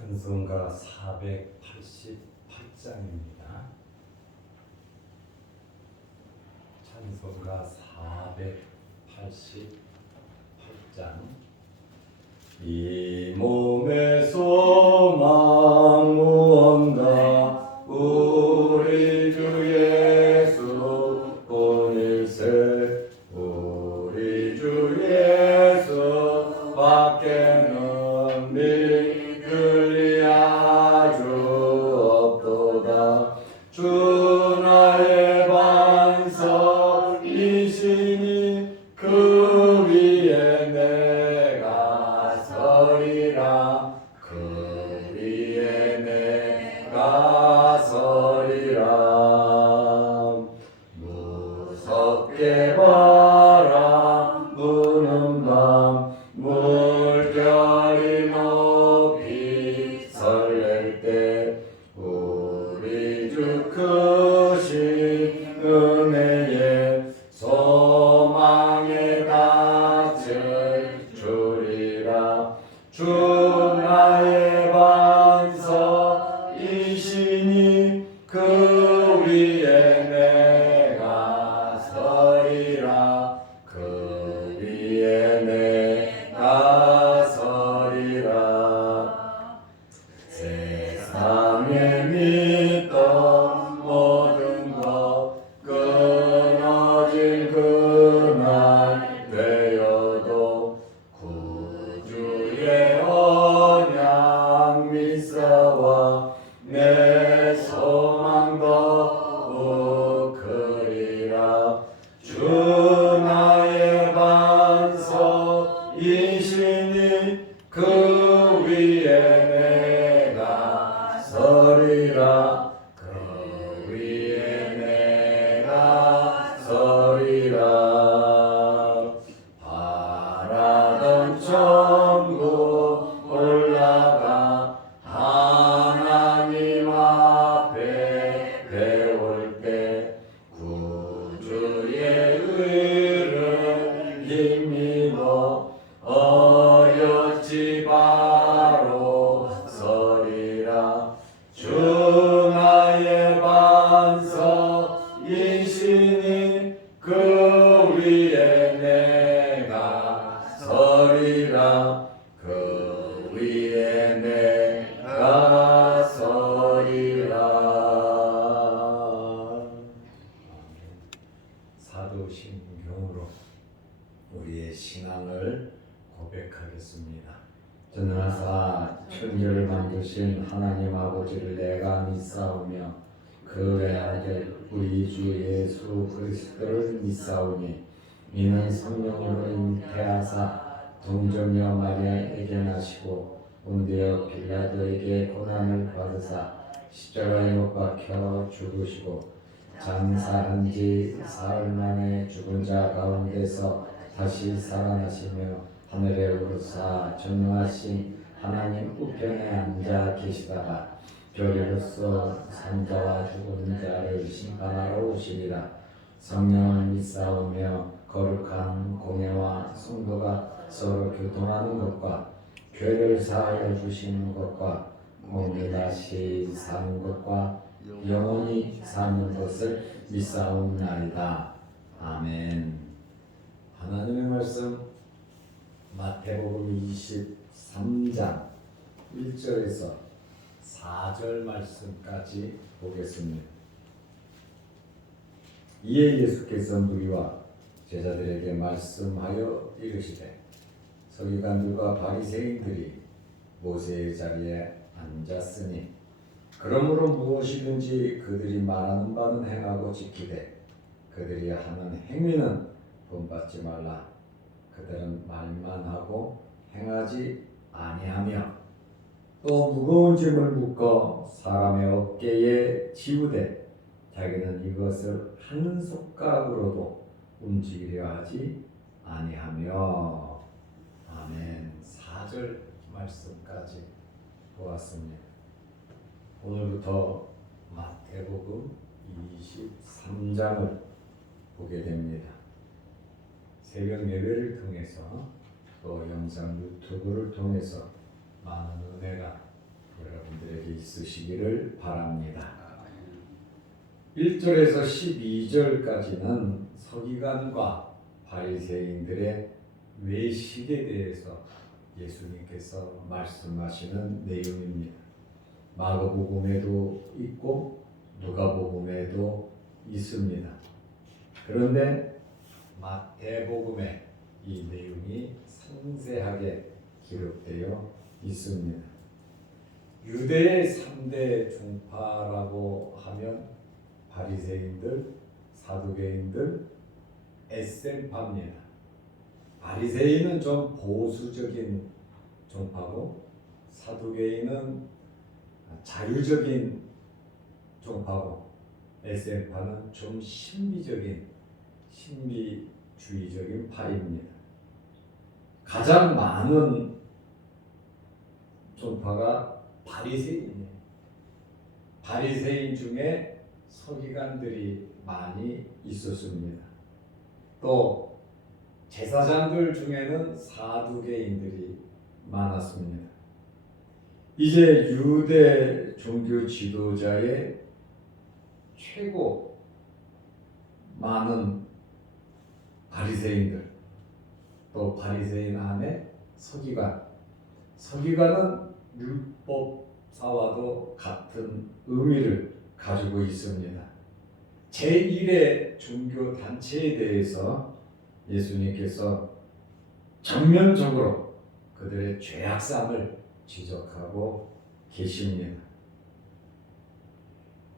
찬송가 488장입니다. 찬송가 488장. 이 몸의 소망 무언가 우리 주 예수 본일세 우리 주 예수 밖에는 믿을 이 아주 없도다. 주 나의 반석이시니 그 위에 내가 서리라. 그 위에 내가 서리라. 무섭게 바람 부는 밤 물결이 높이 설렐 때 우리 주 크신 은혜에 소망에 닿을 주리라. 주 나의 반석이시니 그 위에 내가 서리라. 그 위에 내가 서리라. 세상에 믿던 모든 것 끊어진 그날 되어도 구주의 언약 믿사와 내 소망 더욱 크리라. 주 나의 반석이시니 그 위에 내가 서리라. 그 위에 내가 서리라. 바라던 천국 올라가 하나님 앞에 배울 때 구주의 의를 힘입어 어여지 바로 서리라. 주 나의 반석이시니 그 위에 내가 서리라. 그 위에 내가 서리라. 사도신경으로 우리의 신앙을 고백하겠습니다. 전능하사 천지를 만드신 하나님 아버지를 내가 믿사오며 그 외아들 우리 주 예수 그리스도를 믿사오니 이는 성령으로 잉태하사 동정녀 마리아에게 나시고 본디오 빌라도에게 고난을 받으사 십자가에 못 박혀 죽으시고 장사한 지 사흘 만에 죽은 자 가운데서 다시 살아나시며 하늘에 오르사 전능하신 하나님 우편에 앉아 계시다가 별에로서 산자와 죽은 자를 심판하러 오시리라. 성령을 믿사오며 거룩한 공예와 성도가 서로 교통하는 것과 죄를 사하여 주시는 것과 몸이 다시 사는 것과 영원히 사는 것을 믿사옵나이다. 아멘. 하나님의 말씀 마태복음 23장 1절에서 4절 말씀까지 보겠습니다. 이에 예수께서 무리와 제자들에게 말씀하여 이르시되 서기관들과 바리새인들이 모세의 자리에 앉았으니 그러므로 무엇이든지 그들이 말하는 바는 행하고 지키되 그들이 하는 행위는 본받지 말라. 그들은 말만 하고 행하지 아니하며 또 무거운 짐을 묶어 사람의 어깨에 지우되 자기는 이것을 한 손가락으로도 움직이려 하지 아니하며. 아멘. 4절 말씀까지 보았습니다. 오늘부터 마태복음 23장을 보게 됩니다. 새벽 예배를 통해서 또 영상 유튜브를 통해서 많은 은혜가 여러분들에게 있으시기를 바랍니다. 1절에서 12절까지는 서기관과 바리새인들의 외식에 대해서 예수님께서 말씀하시는 내용입니다. 마가복음에도 있고 누가복음에도 있습니다. 그런데 마태복음에 이 내용이 상세하게 기록되어 있습니다. 유대의 3대 종파라고 하면 바리새인들, 사두개인들, 에센파입니다. 바리새인은 좀 보수적인 종파고 사두개인은 자유적인 종파고 에센파는 좀 신비주의적인 파입니다. 가장 많은 종파가 바리새인이에요. 바리새인 중에 서기관들이 많이 있었습니다. 또 제사장들 중에는 사두개인들이 많았습니다. 이제 유대 종교 지도자의 최고 많은 바리새인들, 또 바리새인 안에 서기관은 율법사와도 같은 의미를 가지고 있습니다. 제1의 종교 단체에 대해서 예수님께서 전면적으로 그들의 죄악sam을 지적하고 계십니다.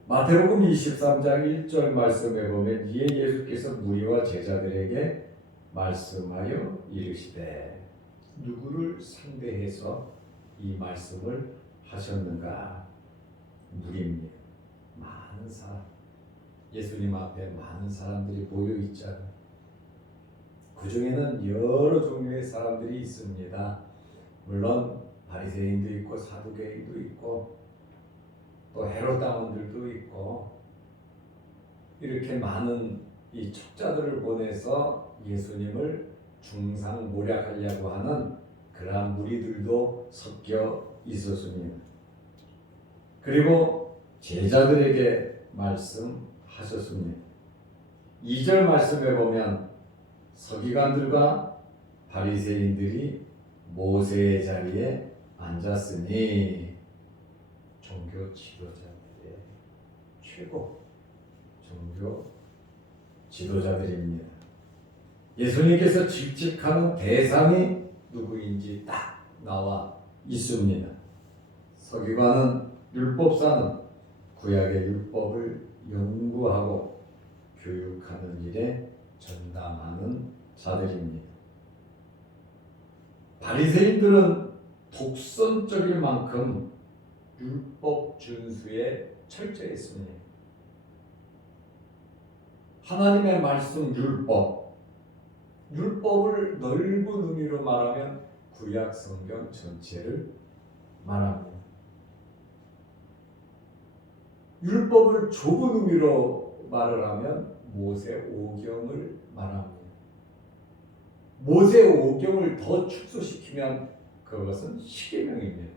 마태복음 23장 1절 말씀에 보면 이에 예수께서 무리와 제자들에게 말씀하여 이르시되 누구를 상대해서 이 말씀을 하셨는가? 무리입니다. 많은 사람, 예수님 앞에 많은 사람들이 모여 있잖아요. 그 중에는 여러 종류의 사람들이 있습니다. 물론 바리새인도 있고 사두개인도 있고 또 헤롯 당원들도 있고 이렇게 많은 이 촉자들을 보내서 예수님을 중상모략하려고 하는 그러한 무리들도 섞여 있었습니다. 그리고 제자들에게 말씀하셨습니다. 2절 말씀에 보면 서기관들과 바리새인들이 모세의 자리에 앉았으니 종교 지도자들의 최고 종교 지도자들입니다. 예수님께서 질책하는 대상이 누구인지 딱 나와 있습니다. 서기관은 율법사는 구약의 율법을 연구하고 교육하는 일에 전담하는 자들입니다. 바리새인들은 독선적일 만큼 율법 준수에 철저했습니다. 하나님의 말씀 율법을 넓은 의미로 말하면 구약 성경 전체를 말합니다. 율법을 좁은 의미로 말을 하면 모세 오경을 말합니다. 모세 오경을 더 축소시키면 그것은 십계명입니다.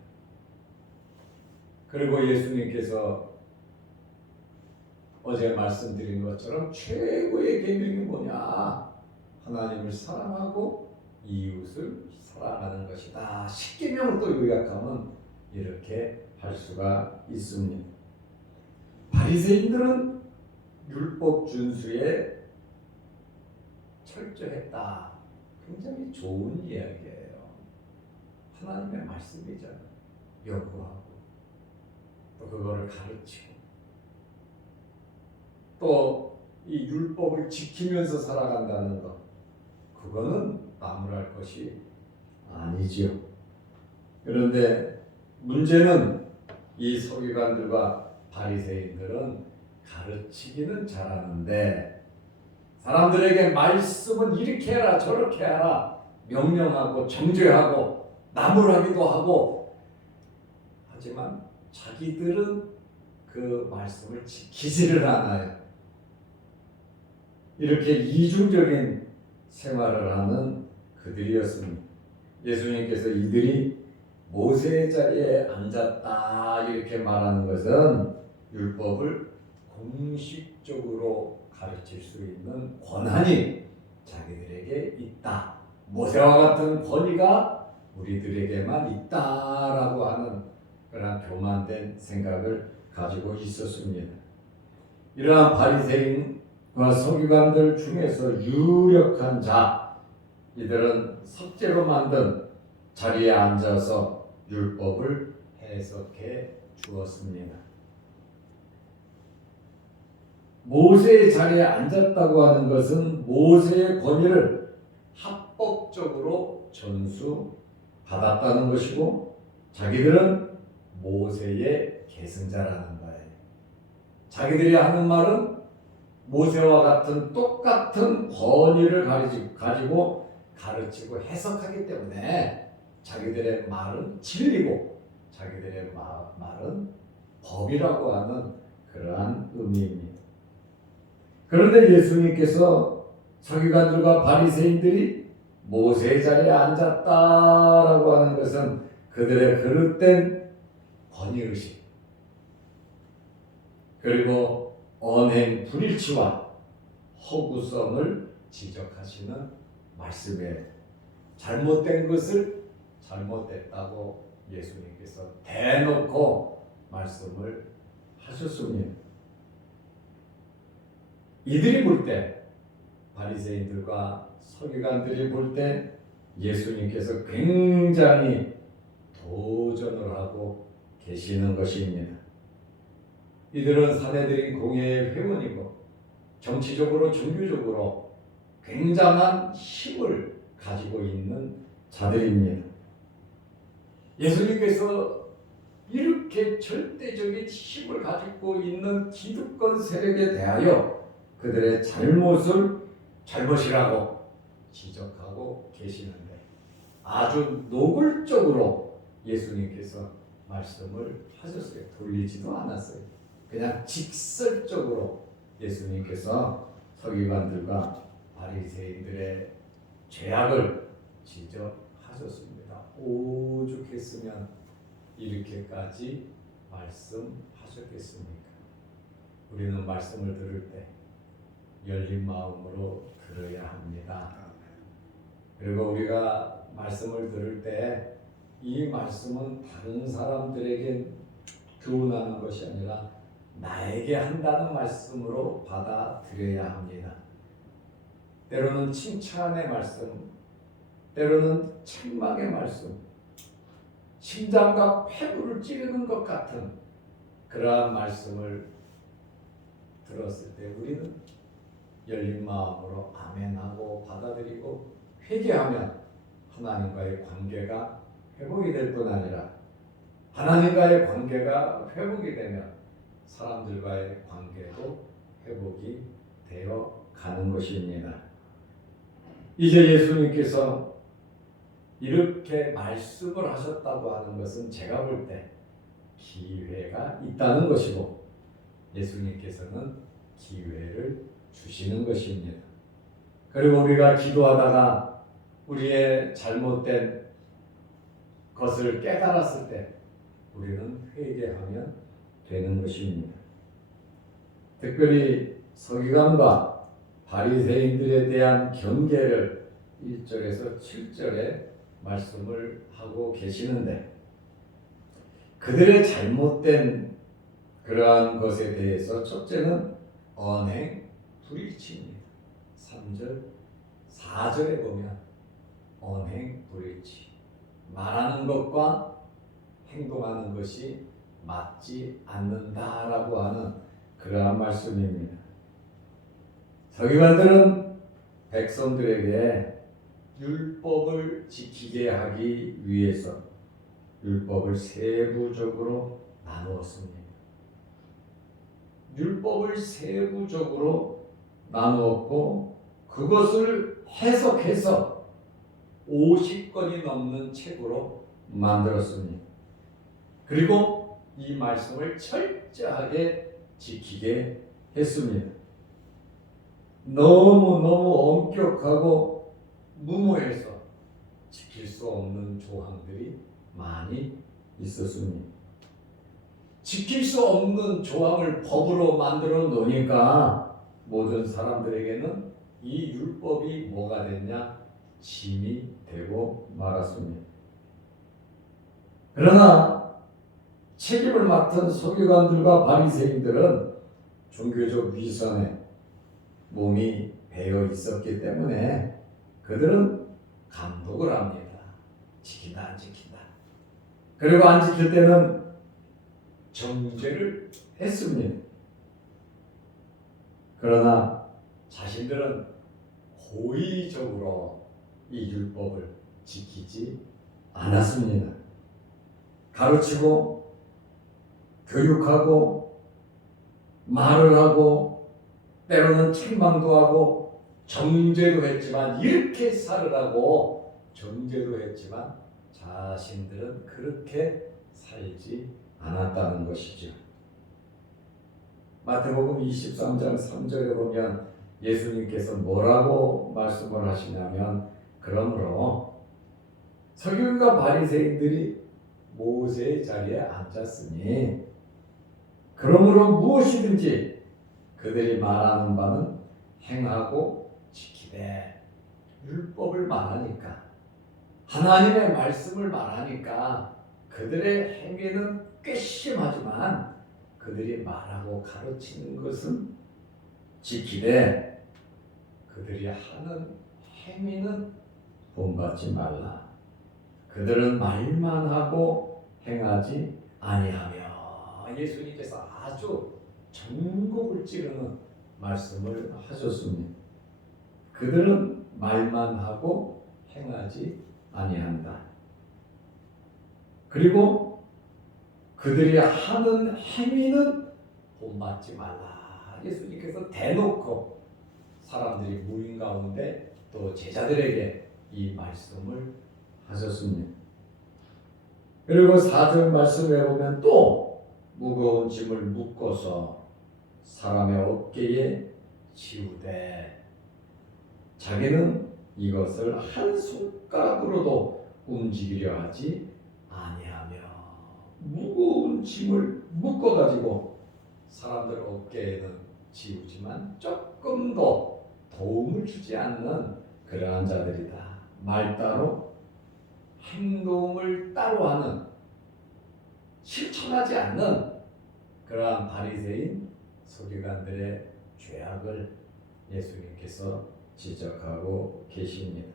그리고 예수님께서 어제 말씀드린 것처럼 최고의 계명이 뭐냐? 하나님을 사랑하고 이웃을 사랑하는 것이다. 십계명을 또 요약하면 이렇게 할 수가 있습니다. 바리새인들은 율법 준수에 철저했다. 굉장히 좋은 이야기예요. 하나님의 말씀이잖아요. 연구하고 또 그거를 가르치고 또 이 율법을 지키면서 살아간다는 것, 그거는 나무랄 것이 아니지요. 그런데 문제는 이 서기관들과 바리새인들은 가르치기는 잘하는데 사람들에게 말씀은 이렇게 해라 저렇게 해라 명령하고 정죄하고 나무라기도 하고 하지만 자기들은 그 말씀을 지키지를 않아요. 이렇게 이중적인 생활을 하는 그들이었습니다. 예수님께서 이들이 모세의 자리에 앉았다 이렇게 말하는 것은 율법을 공식적으로 가르칠 수 있는 권한이 자기들에게 있다. 모세와 같은 권위가 우리들에게만 있다라고 하는 그런 교만된 생각을 가지고 있었습니다. 이러한 바리새인과 서기관들 중에서 유력한 자, 이들은 석재로 만든 자리에 앉아서 율법을 해석해 주었습니다. 모세의 자리에 앉았다고 하는 것은 모세의 권위를 합법적으로 전수받았다는 것이고, 자기들은 모세의 계승자라는 거예요. 자기들이 하는 말은 모세와 같은 똑같은 권위를 가지고 가르치고 해석하기 때문에 자기들의 말은 진리고 자기들의 말은 법이라고 하는 그러한 의미입니다. 그런데 예수님께서 서기관들과 바리새인들이 모세의 자리에 앉았다라고 하는 것은 그들의 그릇된 권위의식, 그리고 언행 불일치와 허구성을 지적하시는 말씀이에요. 잘못된 것을 잘못됐다고 예수님께서 대놓고 말씀을 하셨습니다. 이들이 볼 때, 바리새인들과 서기관들이 볼 때 예수님께서 굉장히 도전을 하고 계시는 것입니다. 이들은 사내들인 공회의 회원이고 정치적으로 종교적으로 굉장한 힘을 가지고 있는 자들입니다. 예수님께서 이렇게 절대적인 힘을 가지고 있는 기득권 세력에 대하여 그들의 잘못을 잘못이라고 지적하고 계시는데, 아주 노골적으로 예수님께서 말씀을 하셨어요. 돌리지도 않았어요. 그냥 직설적으로 예수님께서 서기관들과 바리새인들의 죄악을 지적하셨습니다. 오죽했으면 이렇게까지 말씀하셨겠습니까? 우리는 말씀을 들을 때 열린 마음으로 들어야 합니다. 그리고 우리가 말씀을 들을 때 이 말씀은 다른 사람들에게 교훈하는 것이 아니라 나에게 한다는 말씀으로 받아들여야 합니다. 때로는 칭찬의 말씀, 때로는 책망의 말씀, 심장과 폐부를 찌르는 것 같은 그러한 말씀을 들었을 때 우리는 열린 마음으로 아멘하고 받아들이고 회개하면 하나님과의 관계가 회복이 될 뿐 아니라, 하나님과의 관계가 회복이 되면 사람들과의 관계도 회복이 되어 가는 것입니다. 이제 예수님께서 이렇게 말씀을 하셨다고 하는 것은 제가 볼 때 기회가 있다는 것이고, 예수님께서는 기회를 주시는 것입니다. 그리고 우리가 기도하다가 우리의 잘못된 것을 깨달았을 때 우리는 회개하면 되는 것입니다. 특별히 서기관과 바리새인들에 대한 경계를 1절에서 7절에 말씀을 하고 계시는데, 그들의 잘못된 그러한 것에 대해서 첫째는 언행 불일치입니다. 3절, 4절에 보면 언행 불일치, 말하는 것과 행동하는 것이 맞지 않는다라고 하는 그러한 말씀입니다. 서기관들은 백성들에게 율법을 지키게 하기 위해서 율법을 세부적으로 나누었습니다. 율법을 세부적으로 나누었고 그것을 해석해서 50권이 넘는 책으로 만들었습니다. 그리고 이 말씀을 철저하게 지키게 했습니다. 너무너무 엄격하고 무모해서 지킬 수 없는 조항들이 많이 있었습니다. 지킬 수 없는 조항을 법으로 만들어 놓으니까 모든 사람들에게는 이 율법이 뭐가 됐냐? 짐이 되고 말았습니다. 그러나 책임을 맡은 서기관들과 바리새인들은 종교적 위선에 몸이 배어 있었기 때문에 그들은 감독을 합니다. 지킨다 안 지킨다. 그리고 안 지킬 때는 정죄를 했습니다. 그러나 자신들은 고의적으로 이 율법을 지키지 않았습니다. 가르치고 교육하고 말을 하고 때로는 책망도 하고 정죄도 했지만 이렇게 살으라고 정죄도 했지만 자신들은 그렇게 살지 않았다는 것이죠. 마태복음 23장 3절에 보면 예수님께서 뭐라고 말씀을 하시냐면 그러므로 서기관과 바리새인들이 모세의 자리에 앉았으니 그러므로 무엇이든지 그들이 말하는 바는 행하고 지키되 율법을 말하니까 하나님의 말씀을 말하니까 그들의 행위는 괘씸하지만 그들이 말하고 가르치는 것은 지키되 그들이 하는 행위는 본받지 말라. 그들은 말만 하고 행하지 아니하며 예수님께서 아주 전곡을 찌르는 말씀을 하셨습니다. 그들은 말만 하고 행하지 아니한다. 그리고 그들이 하는 행위는 본받지 말라. 예수님께서 대놓고 사람들이 모인 가운데 또 제자들에게 이 말씀을 하셨습니다. 그리고 4절 말씀에 보면 또 무거운 짐을 묶어서 사람의 어깨에 지우되 자기는 이것을 한 손가락으로도 움직이려 하지 아니하며 무거운 짐을 묶어가지고 사람들 어깨에는 지우지만 조금도 도움을 주지 않는 그러한 자들이다. 말 따로 행동을 따로 하는 실천하지 않는 그러한 바리새인 서기관들의 죄악을 예수님께서 지적하고 계십니다.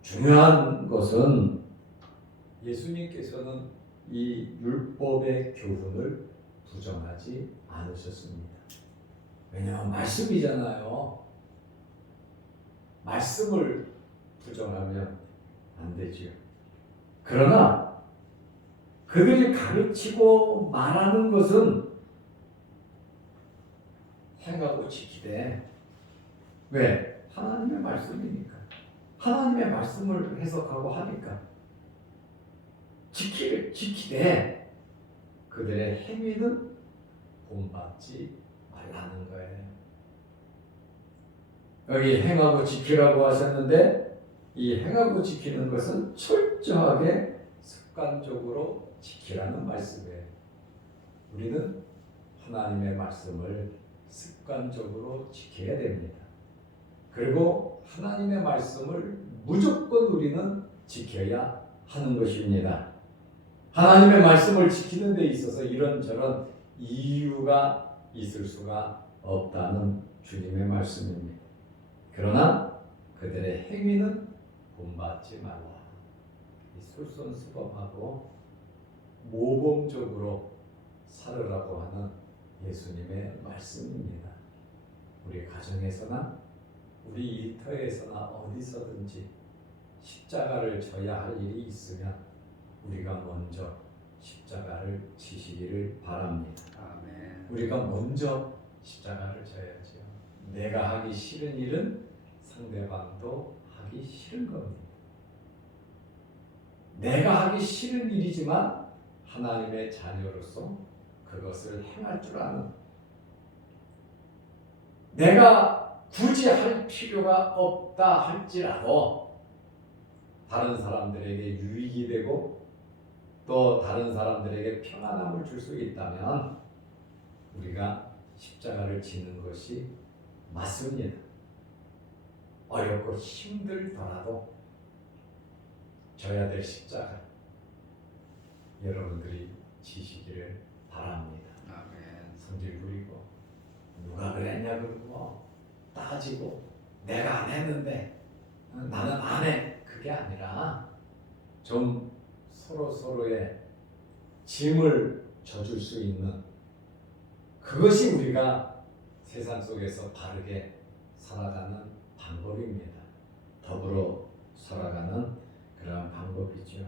중요한 것은 예수님께서는 이 율법의 교훈을 부정하지 않으셨습니다. 왜냐하면 말씀이잖아요. 말씀을 부정하면 안 되지요. 그러나 그들이 가르치고 말하는 것은 행하고 지키되 왜? 하나님의 말씀이니까. 하나님의 말씀을 해석하고 하니까 지키되 그들의 행위는 본받지 말라는 거예요. 여기 행하고 지키라고 하셨는데 이 행하고 지키는 것은 철저하게 습관적으로 지키라는 말씀이에요. 우리는 하나님의 말씀을 습관적으로 지켜야 됩니다. 그리고 하나님의 말씀을 무조건 우리는 지켜야 하는 것입니다. 하나님의 말씀을 지키는 데 있어서 이런저런 이유가 있을 수가 없다는 주님의 말씀입니다. 그러나 그들의 행위는 본받지 말라. 솔선수범하고 모범적으로 살으라고 하는 예수님의 말씀입니다. 우리 가정에서나 우리 일터에서나 어디서든지 십자가를 져야 할 일이 있으면 우리가 먼저 십자가를 지시기를 바랍니다. 아멘. 우리가 먼저 십자가를 져야죠. 내가 하기 싫은 일은 상대방도 하기 싫은 겁니다. 내가 하기 싫은 일이지만 하나님의 자녀로서 그것을 행할 줄 아는, 내가 굳이 할 필요가 없다 할지라도 다른 사람들에게 유익이 되고 또 다른 사람들에게 평안함을 줄 수 있다면 우리가 십자가를 지는 것이 맞습니다. 어렵고 힘들더라도 져야 될 십자가 여러분들이 지시기를 바랍니다. 아멘. 성질 부리고 누가 그랬냐 그러고 따지고 내가 안 했는데 나는 안 해. 그게 아니라 좀 서로의 짐을 져줄 수 있는 그것이 우리가 세상 속에서 바르게 살아가는 방법입니다. 더불어 살아가는 그런 방법이죠.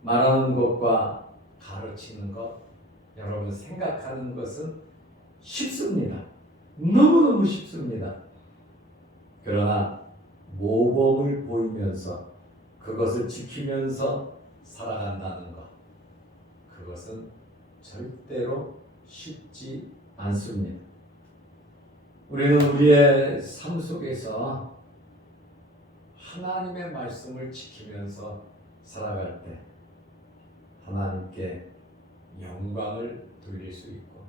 말하는 것과 가르치는 것, 여러분 생각하는 것은 쉽습니다. 너무너무 쉽습니다. 그러나 모범을 보이면서 그것을 지키면서 살아간다는 것, 그것은 절대로 쉽지 않습니다. 우리는 우리의 삶 속에서 하나님의 말씀을 지키면서 살아갈 때 하나님께 영광을 돌릴 수 있고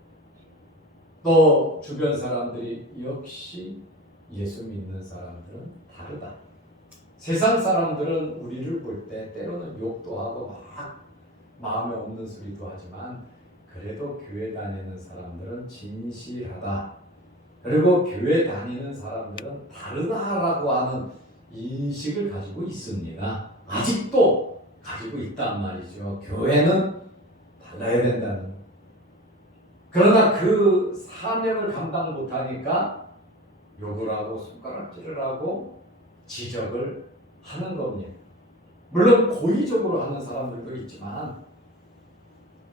또 주변 사람들이 역시 예수 믿는 사람들은 다르다. 세상 사람들은 우리를 볼 때 때로는 욕도 하고 막 마음에 없는 소리도 하지만 그래도 교회 다니는 사람들은 진실하다. 그리고 교회 다니는 사람들은 다르다라고 하는 인식을 가지고 있습니다. 아직도 가지고 있단 말이죠. 교회는 달라야 된다는. 그러나 그 사명을 감당 못하니까 욕을 하고 손가락질을 하고 지적을 하는 겁니다. 물론 고의적으로 하는 사람들도 있지만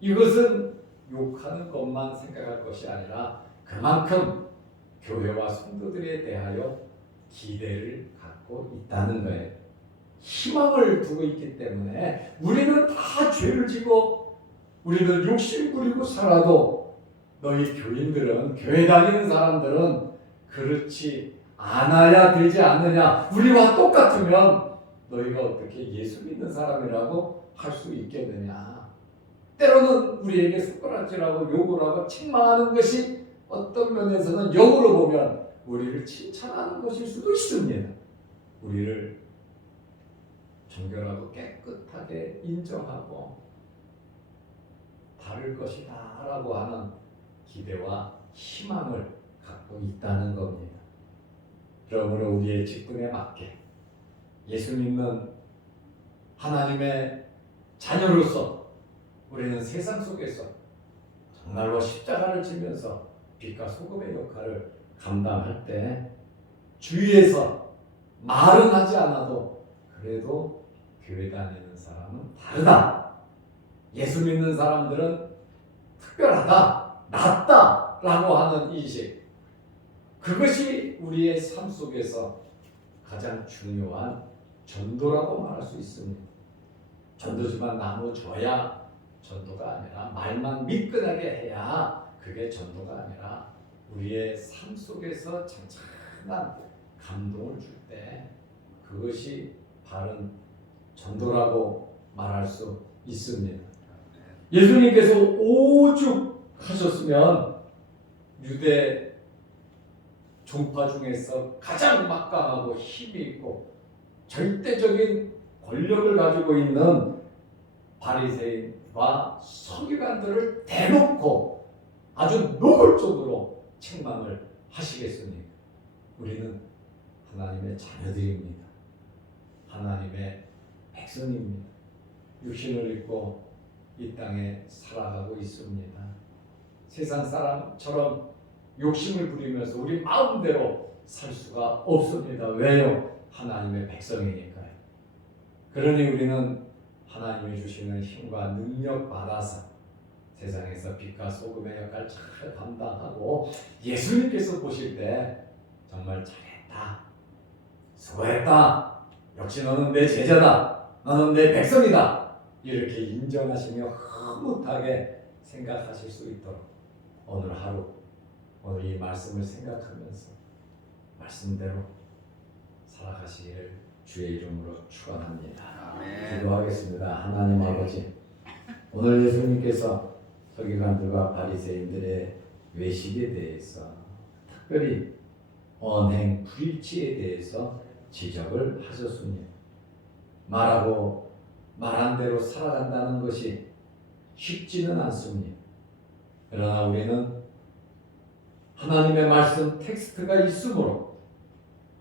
이것은 욕하는 것만 생각할 것이 아니라 그만큼 교회와 성도들에 대하여 기대를 갖고 있다는 거예요. 희망을 두고 있기 때문에 우리는 다 죄를 지고 우리는 욕심 부리고 살아도 너희 교인들은 교회 다니는 사람들은 그렇지 않아야 되지 않느냐. 우리와 똑같으면 너희가 어떻게 예수 믿는 사람이라고 할 수 있겠느냐. 때로는 우리에게 손가락질하고 욕을 하고 책망하는 것이 어떤 면에서는 역으로 보면 우리를 칭찬하는 것일 수도 있습니다. 우리를 정결하고 깨끗하게 인정하고 바를 것이다 라고 하는 기대와 희망을 갖고 있다는 겁니다. 그러므로 우리의 직분에 맞게 예수 믿는 하나님의 자녀로서 우리는 세상 속에서 정말로 십자가를 지면서 빛과 소금의 역할을 감당할 때 주위에서 말은 하지 않아도 그래도 교회 다니는 사람은 다르다. 예수 믿는 사람들은 특별하다, 낫다 라고 하는 인식, 그것이 우리의 삶 속에서 가장 중요한 전도라고 말할 수 있습니다. 전도지만 나눠줘야 전도가 아니라 말만 미끈하게 해야 그게 전도가 아니라 우리의 삶 속에서 찬찬한 감동을 줄 때 그것이 바른 전도라고 말할 수 있습니다. 예수님께서 오죽하셨으면 유대 종파 중에서 가장 막강하고 힘이 있고 절대적인 권력을 가지고 있는 바리새인과 서기관들을 대놓고 아주 노골적으로 책망을 하시겠습니까? 우리는 하나님의 자녀들입니다. 하나님의 백성입니다. 육신을 입고 이 땅에 살아가고 있습니다. 세상 사람처럼 욕심을 부리면서 우리 마음대로 살 수가 없습니다. 왜요? 하나님의 백성이니까요. 그러니 우리는 하나님이 주시는 힘과 능력 받아서 세상에서 빛과 소금의 역할을 잘 감당하고 예수님께서 보실 때 정말 잘했다, 수고했다, 역시 너는 내 제자다, 너는 내 백성이다 이렇게 인정하시며 흐뭇하게 생각하실 수 있도록 오늘 하루 오늘 이 말씀을 생각하면서 말씀대로 살아가시기를 주의 이름으로 축원합니다. 아멘. 기도하겠습니다. 하나님 아버지, 오늘 예수님께서 서기관들과 바리새인들의 외식에 대해서 특별히 언행 불일치에 대해서 지적을 하셨습니다. 말하고 말한 대로 살아간다는 것이 쉽지는 않습니다. 그러나 우리는 하나님의 말씀 텍스트가 있으므로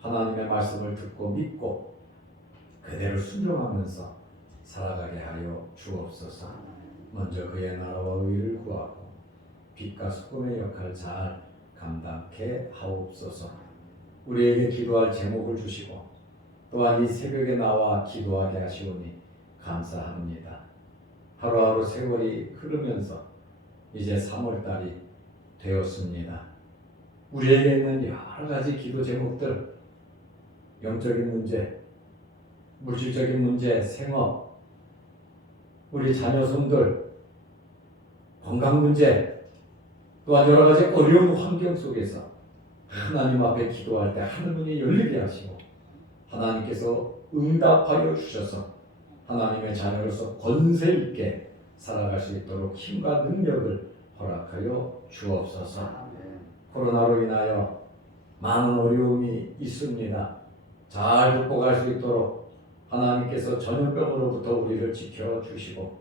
하나님의 말씀을 듣고 믿고 그대로 순종하면서 살아가게 하여 주옵소서. 먼저 그의 나라와 의를 구하고 빛과 소금의 역할을 잘 감당케 하옵소서. 우리에게 기도할 제목을 주시고 또한 이 새벽에 나와 기도하게 하시오니 감사합니다. 하루하루 세월이 흐르면서 이제 3월달이 되었습니다. 우리에게 있는 여러 가지 기도 제목들, 영적인 문제, 물질적인 문제, 생업, 우리 자녀손들, 건강 문제, 또한 여러 가지 어려운 환경 속에서 하나님 앞에 기도할 때 하늘문이 열리게 하시고 하나님께서 응답하여 주셔서 하나님의 자녀로서 권세 있게 살아갈 수 있도록 힘과 능력을 허락하여 주옵소서. 코로나로 인하여 많은 어려움이 있습니다. 잘 극복할 수 있도록 하나님께서 전염병으로부터 우리를 지켜주시고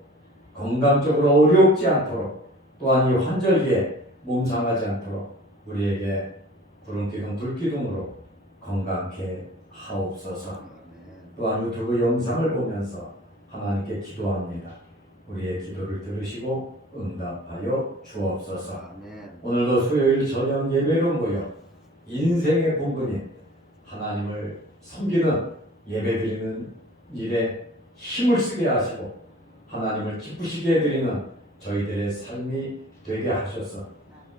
건강적으로 어렵지 않도록 또한 이 환절기에 몸 상하지 않도록 우리에게 구름기둥 불기둥으로 건강케 하옵소서. 또한 유튜브 영상을 보면서 하나님께 기도합니다. 우리의 기도를 들으시고 응답하여 주옵소서. 오늘도 수요일 저녁 예배로 모여 인생의 본분인 하나님을 섬기는 예배드리는 일에 힘을 쓰게 하시고 하나님을 기쁘시게 해드리는 저희들의 삶이 되게 하셔서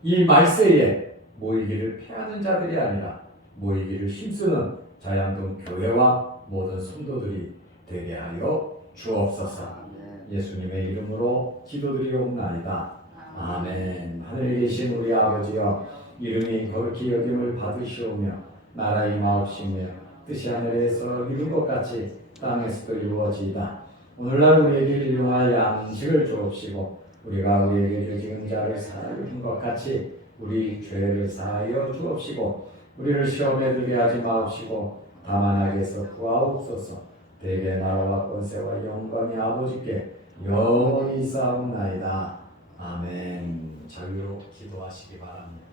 이 말세에 모이기를 패하는 자들이 아니라 모이기를 힘쓰는 자양동 교회와 모든 성도들이 되게 하여 주옵소서. 예수님의 이름으로 기도드리옵나이다. 아멘. 하늘에 계신 우리 아버지여, 이름이 거룩히 여김을 받으시오며 나라 임하옵시며 뜻이 하늘에서 이룬 것 같이 땅에서도 이루어지이다. 오늘날 우리에게 일용할 양식을 주옵시고 우리가 우리에게 지은 자를 사하여 준 것 같이 우리 죄를 사하여 주옵시고 우리를 시험에 들게 하지 마옵시고 다만 악에서 구하옵소서. 대개 나라와 권세와 영광이 아버지께 영원히 있사옵나이다. 아멘. 자유로 기도하시기 바랍니다.